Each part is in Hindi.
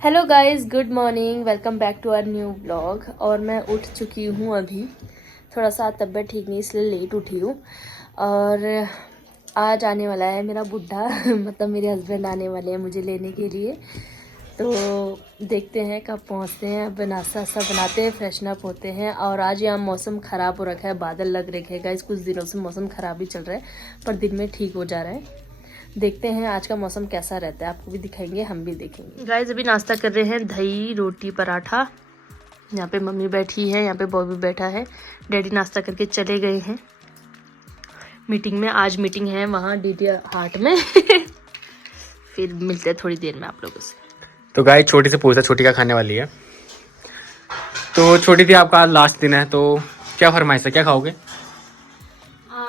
Hello guys, good morning, welcome back to our new blog. और मैं उठ चुकी हूँ अभी, थोड़ा सा तबीयत ठीक नहीं इसलिए लेट उठी हूँ। और आज आने वाला है मेरा बुड्ढा मतलब मेरे हस्बैंड आने वाले हैं मुझे लेने के लिए। तो देखते हैं कब पहुँचते हैं। अब नाश्ता वास्ता बनाते हैं, फ्रेशन अप होते हैं। और आज यहाँ मौसम ख़राब हो रखा है, बादल लग रखे हैं गाइस। कुछ दिनों से मौसम ख़राब ही चल रहा है पर दिन में ठीक हो जा रहा है। देखते हैं आज का मौसम कैसा रहता है, आपको भी दिखाएंगे, हम भी देखेंगे। गाइस अभी नाश्ता कर रहे हैं, दही रोटी पराठा। यहाँ पे मम्मी बैठी है, यहाँ पे बॉबी बैठा है। डैडी नाश्ता करके चले गए हैं मीटिंग में। आज मीटिंग है वहाँ डीडी हाट में फिर मिलते हैं थोड़ी देर में आप लोगों से। तो गाइस छोटी से पूछता, छोटी का खाने वाली है। तो छोटी थी, आपका आज लास्ट दिन है तो क्या फरमाइश है, क्या खाओगे?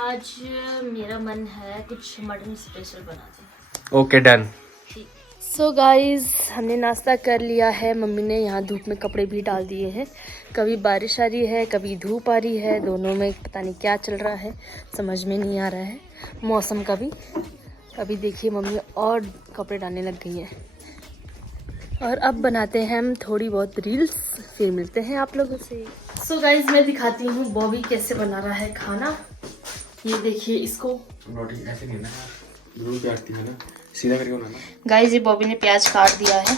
आज मेरा मन है कुछ मटन स्पेशल बनाते हैं। Okay done. सो गाइज हमने नाश्ता कर लिया है। मम्मी ने यहाँ धूप में कपड़े भी डाल दिए हैं। कभी बारिश आ रही है, कभी धूप आ रही है, दोनों में पता नहीं क्या चल रहा है, समझ में नहीं आ रहा है मौसम का भी। अभी देखिए मम्मी और कपड़े डालने लग गई हैं। और अब बनाते हैं हम थोड़ी बहुत रील्स, फिर मिलते हैं आप लोगों से। सो गाइज मैं दिखाती हूँ बॉबी कैसे बना रहा है खाना। ये देखिए इसको ऐसे नहीं ना, सीधा करके बनाना। गाइज ये बॉबी ने प्याज काट दिया है,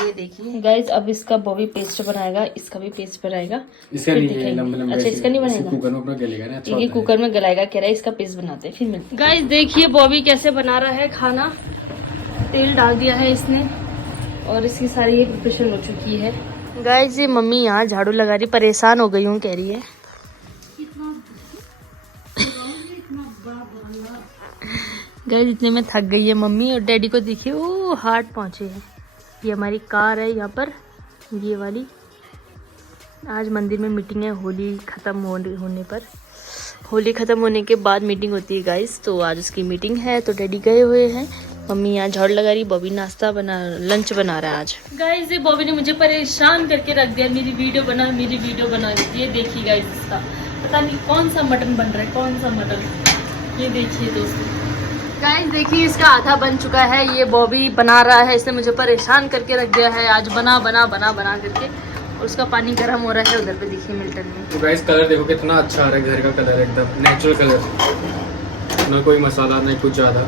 ये देखिए गाइज। अब इसका बॉबी पेस्ट बनाएगा, इसका भी पेस्ट बनाएगा। इसका नहीं है, लंबे लंबे। अच्छा इसका नहीं बनेगा, कुकर में अपना गलेगा ना, अच्छा ये कुकर में गलाएगा, कह रहा है इसका पेस्ट बनाते हैं फिर मिलते हैं। गाइज देखिए बॉबी कैसे बना रहा है खाना। तेल डाल दिया है इसने और इसकी सारी ये प्रिपरेशन हो चुकी है। गाइज ये मम्मी यहाँ झाड़ू लगा रही, परेशान हो गई हूँ कह रही है। गाइस इतने में थक गई है मम्मी। और डैडी को देखिए वो हाट पहुंचे हैं। ये हमारी कार है यहाँ पर, ये वाली। आज मंदिर में मीटिंग है होली ख़त्म होने पर। होली ख़त्म होने के बाद मीटिंग होती है गाइस, तो आज उसकी मीटिंग है तो डैडी गए हुए हैं। मम्मी यहाँ झाड़ू लगा रही, बॉबी नाश्ता लंच बना रहा है आज। गाइस ये बॉबी ने मुझे परेशान करके रख दिया, मेरी वीडियो बना देती है। देखिए गाइस इसका पता नहीं कौन सा मटन बन रहा है, कौन सा मटन। ये देखिए दोस्तों, गाइस देखिए इसका आधा बन चुका है, ये बॉबी बना रहा है। इसने मुझे परेशान करके रख दिया है आज, बना करके। और उसका पानी गर्म हो रहा है उधर पे, देखिए मिल्टन में। तो गाइस कलर देखो कितना अच्छा आ रहा है, घर का कलर एकदम नेचुरल कलर, ना कोई मसाला ना कुछ ज्यादा।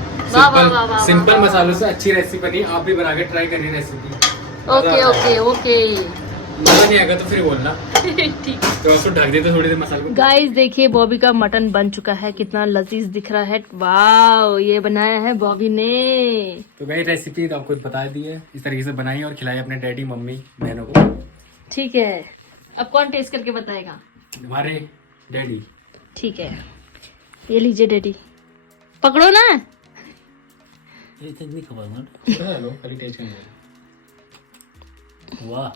सिंपल मसालों से अच्छी रेसिपी बनी, आप भी बना के ट्राई करिए रेसिपी। ओके मजा नहीं आएगा तो फिर बोलना ठीक। तो आपको ढक देते थोड़ी देर मसाले को। गाइस देखिए बॉबी का मटन बन चुका है, कितना लजीज दिख रहा है। वाह, ये बनाया है बॉबी ने। तो गाइस रेसिपी तो आपको बता दी है, इस तरीके से बनाई और खिलाई अपने डैडी मम्मी बहनों को। ठीक है, अब कौन टेस्ट करके बताएगा? हमारे डैडी। ठीक है, ये लीजिए डैडी, पकड़ो ना। ये नहीं खबर लो, खाली टेस्ट करना। वाह,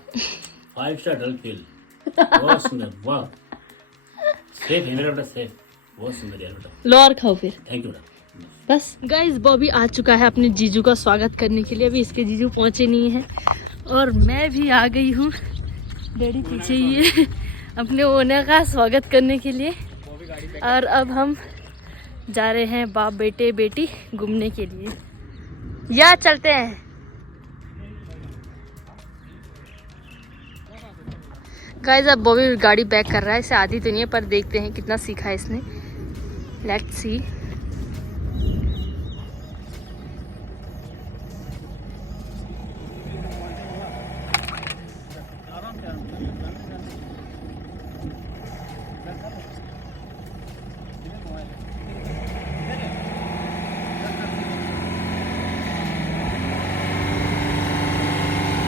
5 स्टार डल फील, बहुत सुंदर। वाह, सेफ है मेरा बेटा, सेफ, बहुत सुंदर यार बेटा। लो और खाओ फिर। थैंक यू बेटा। बस गाइस बॉबी आ चुका है अपने जीजू का स्वागत करने के लिए। अभी इसके जीजू पहुंचे नहीं हैं और मैं भी आ गई हूँ। डैडी पीछे ही है अपने ओनर का स्वागत करने के लिए। और अब हम जा रहे हैं बाप बेटे बेटी घूमने के लिए, या चलते हैं। गाइस अब बॉबी गाड़ी बैक कर रहा है, इसे आती तो नहीं है पर देखते हैं कितना सीखा है इसने। Let's see.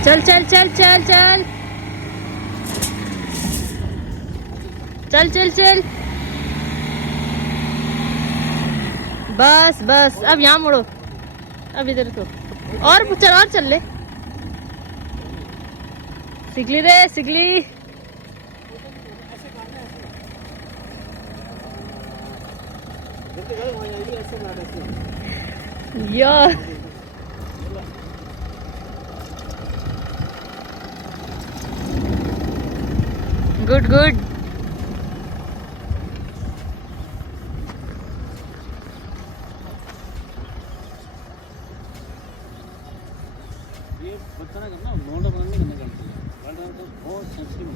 चल चल चल चल चल चल चल चल, बस बस अब यहाँ मुड़ो, अब इधर तो और चल ले। सिगली रे सिगली। यार गुड। ये बच्चा ना करना नोट बनाने करना चाहती है तो बहुत सेंसिटिव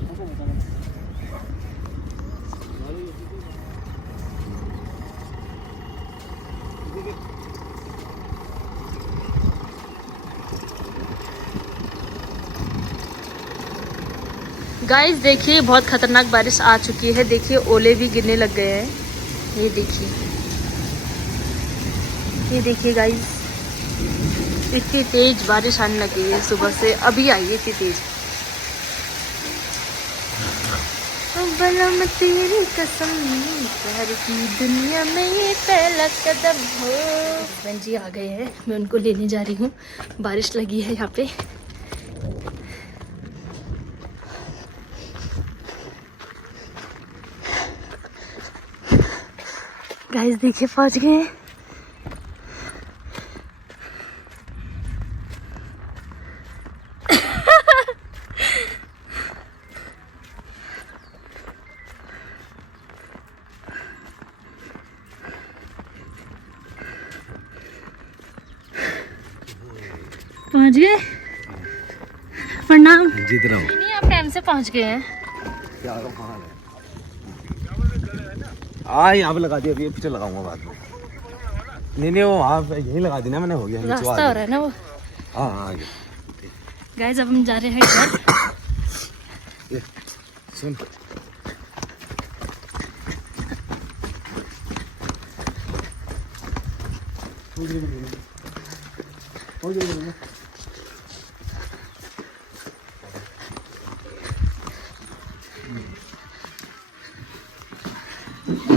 हमको बताना गाइस देखिए बहुत खतरनाक बारिश आ चुकी है। देखिए ओले भी गिरने लग गए हैं। ये देखिए गाइस, इतनी तेज बारिश आने लगी है सुबह से, अभी आई है इतनी तेज। बलम तेरी कसम प्यार की दुनिया में ये पहला कदम हो। हस्बैंड जी आ गए हैं, मैं उनको लेने जा रही हूँ। बारिश लगी है यहाँ पे। गाइस देखिए पहुंच गए। पहुंच गए। प्रणाम। जीत रहा हूँ। नहीं आप टाइम से पहुंच गए हैं। यहाँ पे लगा दिया, अभी पीछे लगाऊंगा बाद में। नहीं वो वहाँ पे यहीं लगा दी ना मैंने, हो गया रास्ता हो रहा है ना वो। हाँ आ गया। गाइस अब हम जा रहे हैं घर। सुन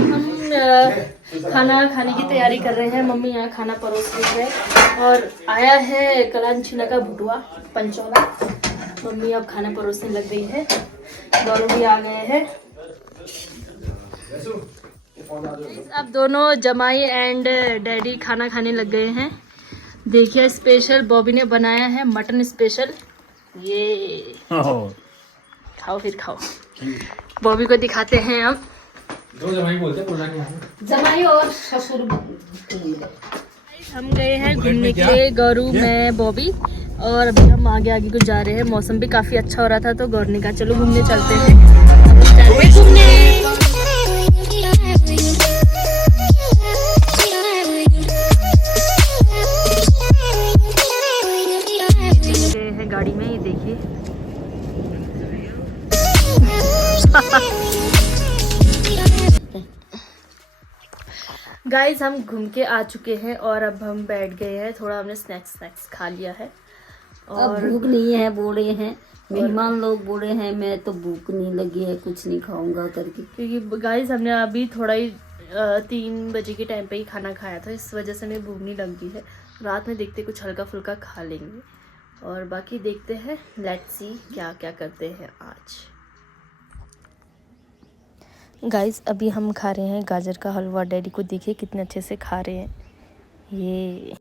हम खाना खाने की तैयारी कर रहे हैं। मम्मी यहाँ खाना परोस रही है और आया है कलांछिना का भुटुआ पंचोला। मम्मी अब खाना परोसने लग गई है। गौरव भी आ गए हैं। अब दोनों जमाई एंड डैडी खाना खाने लग गए हैं। देखिए स्पेशल बॉबी ने बनाया है मटन स्पेशल। ये खाओ फिर खाओ। बॉबी को दिखाते हैं अब। दो जमाई बोलते हैं बोलना क्या है? जमाई और ससुर। हम गए हैं घूमने के लिए, गौरू मैं बॉबी, और अभी हम आगे आगे को जा रहे हैं। मौसम भी काफी अच्छा हो रहा था तो गौर ने कहा चलो घूमने चलते हैं। गए हैं गाड़ी में, ये देखिए। गाइस हम घूम के आ चुके हैं और अब हम बैठ गए हैं। थोड़ा हमने स्नैक्स खा लिया है अब भूख नहीं है, बूढ़े हैं मेहमान लोग, बूढ़े हैं, मैं तो भूख नहीं लगी है, कुछ नहीं खाऊंगा करके। क्योंकि गाइस हमने अभी थोड़ा ही 3 बजे के टाइम पे ही खाना खाया था, इस वजह से हमें भूख नहीं लगी है। रात में देखते कुछ हल्का फुल्का खा लेंगे और बाकी देखते हैं, लेट्स सी क्या क्या करते हैं आज। गाइस अभी हम खा रहे हैं गाजर का हलवा। डैडी को देखिए कितने अच्छे से खा रहे हैं। ये